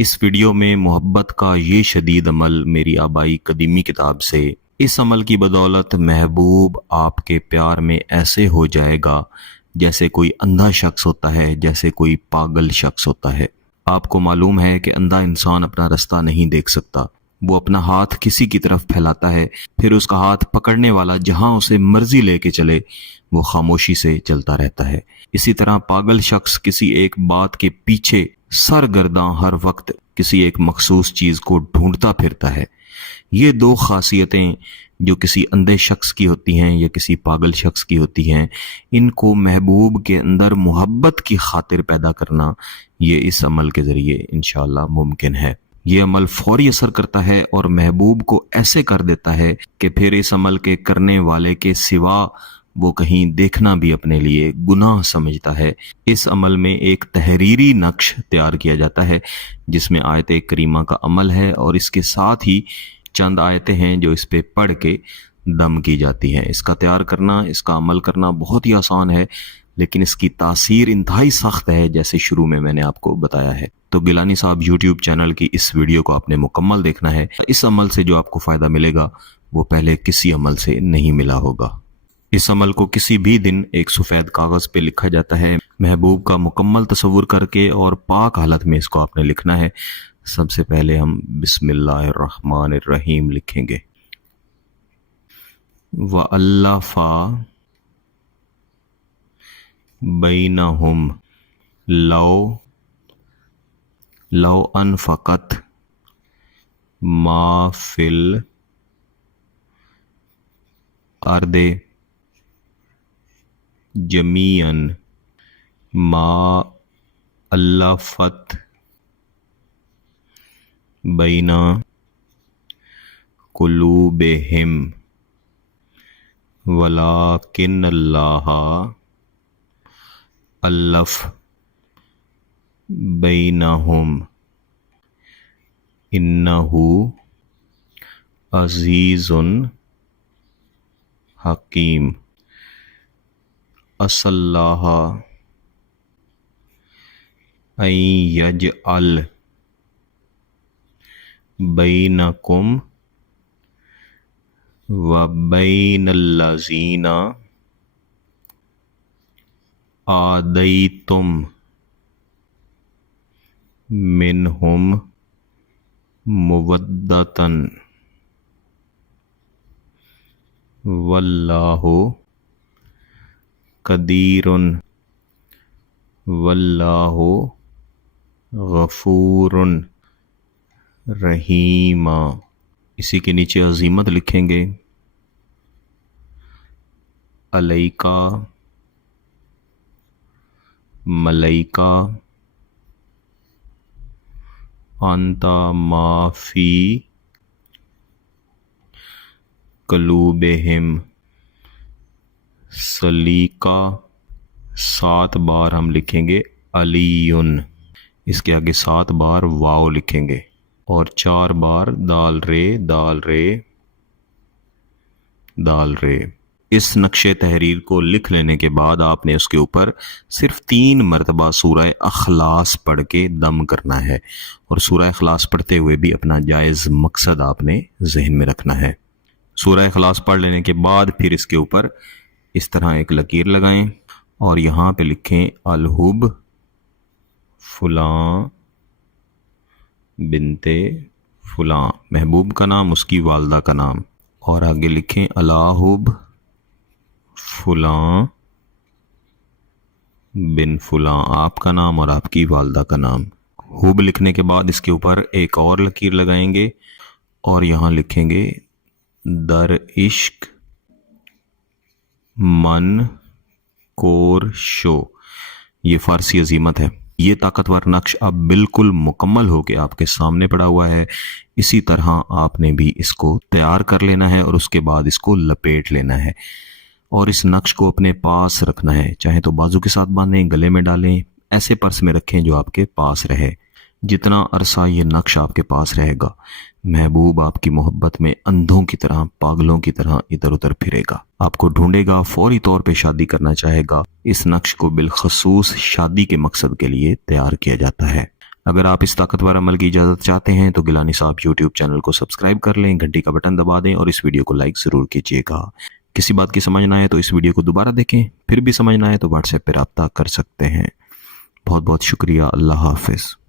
اس video میں محبت کا یہ شدید عمل میری آبائی قدیمی کتاب سے، اس عمل کی بدولت محبوب آپ کے پیار میں ایسے ہو جائے گا جیسے کوئی اندھا شخص ہوتا ہے، جیسے کوئی پاگل شخص ہوتا ہے۔ آپ کو معلوم ہے کہ اندھا انسان اپنا رستہ نہیں دیکھ سکتا۔ وہ اپنا ہاتھ کسی کی طرف پھیلاتا ہے، پھر اس کا ہاتھ پکڑنے والا جہاں اسے مرضی لے کے چلے وہ خاموشی سے چلتا رہتا ہے۔ اسی طرح پاگل شخص کسی ایک بات کے پیچھے سرگرداں ہر وقت کسی ایک مخصوص چیز کو ڈھونڈتا پھرتا ہے۔ یہ دو خاصیتیں جو کسی اندھے شخص کی ہوتی ہیں یا کسی پاگل شخص کی ہوتی ہیں، ان کو محبوب کے اندر محبت کی خاطر پیدا کرنا یہ اس عمل کے ذریعے انشاءاللہ ممکن ہے۔ یہ عمل فوری اثر کرتا ہے اور محبوب کو ایسے کر دیتا ہے کہ پھر اس عمل کے کرنے والے کے سوا وہ کہیں دیکھنا بھی اپنے لیے گناہ سمجھتا ہے۔ اس عمل میں ایک تحریری نقش تیار کیا جاتا ہے جس میں آیت کریمہ کا عمل ہے اور اس کے ساتھ ہی چند آیتیں ہیں جو اس پہ پڑھ کے دم کی جاتی ہیں۔ اس کا تیار کرنا، اس کا عمل کرنا بہت ہی آسان ہے، لیکن اس کی تاثیر انتہائی سخت ہے، جیسے شروع میں نے آپ کو بتایا ہے۔ تو گیلانی صاحب یوٹیوب چینل کی اس ویڈیو کو آپ نے مکمل دیکھنا ہے۔ اس عمل سے جو آپ کو فائدہ ملے گا وہ پہلے کسی عمل سے نہیں ملا ہوگا۔ اس عمل کو کسی بھی دن ایک سفید کاغذ پہ لکھا جاتا ہے۔ محبوب کا مکمل تصور کر کے اور پاک حالت میں اس کو آپ نے لکھنا ہے۔ سب سے پہلے ہم بسم اللہ الرحمن الرحیم لکھیں گے۔ وَأَلَّفَ بَيْنَهُمْ لو انفقت ما فی الارض جمیعا ما الفت بین قلوبہم ولکن اللہ الف بینہم انہ عزیز حکیم۔ اسأل اللہ ان یجعل بینکم وبین الذین عادیتم منہم مودۃ واللہ قدیر واللہ غفور رحیم۔ اسی کے نیچے عظیمت لکھیں گے، علیکا ملیکا انت ما فی قلوبہم سلیقہ 7 بار ہم لکھیں گے علیون، اس کے آگے 7 بار واو لکھیں گے اور 4 بار دال رے دال رے دال رے۔ اس نقش تحریر کو لکھ لینے کے بعد آپ نے اس کے اوپر صرف 3 مرتبہ سورہ اخلاص پڑھ کے دم کرنا ہے، اور سورہ اخلاص پڑھتے ہوئے بھی اپنا جائز مقصد آپ نے ذہن میں رکھنا ہے۔ سورہ اخلاص پڑھ لینے کے بعد پھر اس کے اوپر اس طرح ایک لکیر لگائیں اور یہاں پہ لکھیں الحب فلاں بنتے فلاں، محبوب کا نام، اس کی والدہ کا نام، اور آگے لکھیں الحب فلاں بن فلاں، آپ کا نام اور آپ کی والدہ کا نام۔ حب لکھنے کے بعد اس کے اوپر ایک اور لکیر لگائیں گے اور یہاں لکھیں گے در عشق من کور شو۔ یہ فارسی عظیمت ہے۔ یہ طاقتور نقش اب بالکل مکمل ہو کے آپ کے سامنے پڑا ہوا ہے۔ اسی طرح آپ نے بھی اس کو تیار کر لینا ہے اور اس کے بعد اس کو لپیٹ لینا ہے اور اس نقش کو اپنے پاس رکھنا ہے، چاہے تو بازو کے ساتھ باندھیں، گلے میں ڈالیں، ایسے پرس میں رکھیں جو آپ کے پاس رہے۔ جتنا عرصہ یہ نقش آپ کے پاس رہے گا، محبوب آپ کی محبت میں اندھوں کی طرح، پاگلوں کی طرح ادھر ادھر پھرے گا، آپ کو ڈھونڈے گا، فوری طور پہ شادی کرنا چاہے گا۔ اس نقش کو بالخصوص شادی کے مقصد کے لیے تیار کیا جاتا ہے۔ اگر آپ اس طاقتور عمل کی اجازت چاہتے ہیں تو گیلانی صاحب یوٹیوب چینل کو سبسکرائب کر لیں، گھنٹی کا بٹن دبا دیں اور اس ویڈیو کو لائک ضرور کیجیے گا۔ کسی بات کی سمجھ نہ آئے تو اس ویڈیو کو دوبارہ دیکھیں، پھر بھی سمجھ نہ آئے تو واٹس ایپ پہ رابطہ کر سکتے ہیں۔ بہت بہت شکریہ، اللہ حافظ۔